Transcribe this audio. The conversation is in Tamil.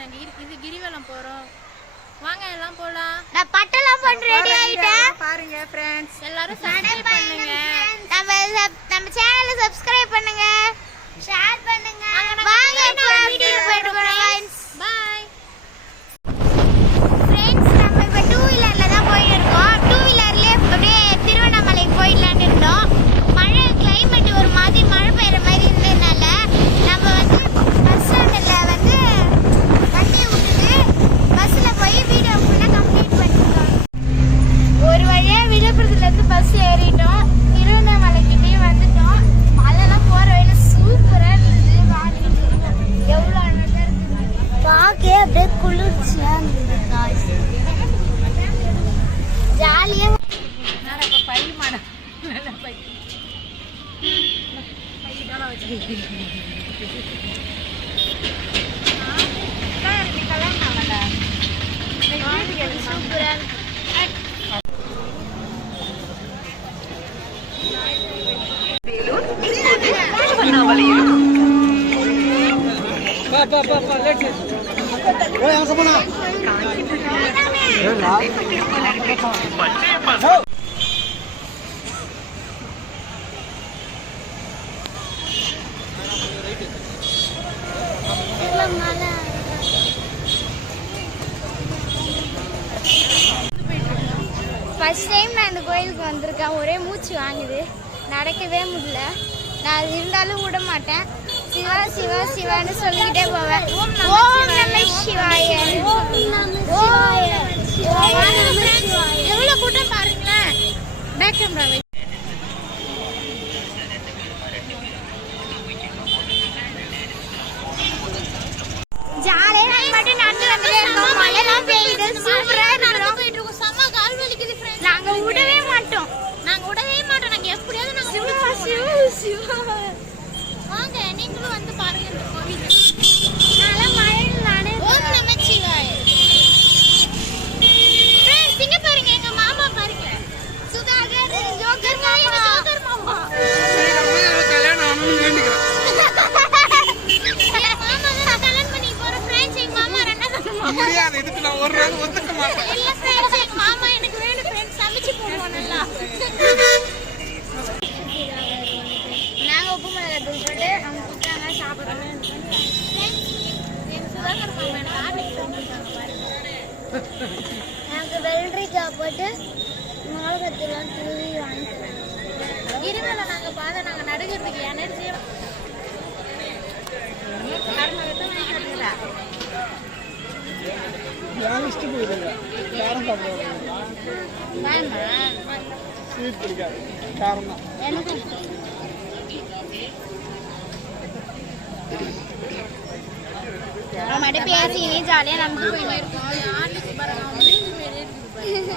இது கிரிவலம் போறோம். வாங்க எல்லாம் போலாம். நான் பட்டெல்லாம் போட்டு ரெடி ஆயிட்டேன். பாருங்க फ्रेंड्स, எல்லாரும் சப்ஸ்கிரைப் பண்ணுங்க. நம்ம சேனலை சப்ஸ்கிரைப் பண்ணுங்க, ஷேர் பண்ணுங்க. வாங்க நம்ம வீடியோ போட்டு போறோம். பை. फ्रेंड्स, நம்ம இப்ப 2 வீலர்ல தான் போயிட்டு இருக்கோம். 2 வீலர்லயே அப்படியே திருவண்ணாமலைக்கு போயிடலாம்னு இருந்தோம். மழை கிளைமேட் ஒரு மாதிரி மழை பெய்யற மாதிரி இருந்ததுனால நம்ம வந்து பஸ் ஸ்டாண்ட்ல வந்து வண்டியை விட்டுட்டு பஸ்ல போய் வீடியோ ஃபுல்லா கம்ப்ளீட் பண்ணிட்டோம். ஒரு வழியா விழுப்புரத்துல இருந்து பஸ் ஏறிட்டோம். திருவண்ணாமலைக்கிட்டே வந்துட்டோம். மழைலாம் போற வழியில சூப்பரா இருந்தது. எவ்வளவு அழகா இருக்கு, பார்க்க அப்படியே குளிர்ச்சியா இருந்தது. ஜாலியா நான் இப்ப பை மாட பை பை வச்சு சூப்பரா ஃபர்ஸ்ட் டைம் நான் இந்த கோயிலுக்கு வந்திருக்கேன். ஒரே மூச்சு வாங்குது, நடக்கவே முடியல. நான் அது இருந்தாலும் விட மாட்டேன். சிவா சிவா சிவான்னு சொல்லிக்கிட்டே போவேன். ஓம் நம சிவாய, எவ்வளவு கூட்டம் பாருங்களேன். பேக் கேமரா ஜாலியா மட்டும் நடந்து வந்துட்டே இருக்கோம். மழைலாம் பெய்யுது, சூப்பரா நடந்து போயிட்டு இருக்கோம். செம்ம கால் வலிக்குது फ्रेंड्स. நாங்க விடவே மாட்டோம். நாங்க எப்படியாவது நாங்க சிவா சிவா சிவா. வாங்க நீங்களும் வந்து பாருங்க இந்த கோவில். நல்ல மழையில் நானே ஓம் நமச்சிவாய. फ्रेंड्स, இங்க பாருங்க, எங்க மாமா பாருங்க. சுதாகர் ஜோக்கர் மாமா. ஜோக்கர் மாமா. கல்யாணம் ஆகணும்னு வேண்டிக்கிறேன். எங்க மாமா தான் கல்யாணம் பண்ணி போற फ्रेंड्स. எங்க மாமா ரெண்டாவது மாமா. முடியாது, இதுக்கு நான் ஒரு நாள் ஒத்துக்க மாட்டேன். இல்ல फ्रेंड्स, எங்க மாமா எனக்கு வேணும் फ्रेंड्स. சமைச்சு போடுவோம் நல்லா. நாங்க உப்பு மிளகாய் தூள் போட்டு அவங்க கொடுத்தாங்க, சாப்பிடுறோம். எங்க சுதாகர் மாமா எனக்கு ஆர்டர் பண்ணிருக்காங்க பாருங்க. நாங்க வெள்ளரிக்காய் போட்டு மிளகாய் தூள்லாம் தூவி வாங்கிக்கிறோம். இருவேளை நாங்க பாதை நாங்க நடுகிறதுக்கு எனர்ஜி என் இஷ்டம் போயிடுங்க. காரம் சாப்பிடுவாங்க, ஸ்வீட் பிடிக்காது, காரம் தான். எனக்கு நம்ம மட்டும் பேசிக்கினே ஜாலியா நடந்து போயிட்டே இருக்கோம். ஆட்டுக்கு பாருங்க, அவங்க வீட்டு மேலே இருக்குது பாருங்க.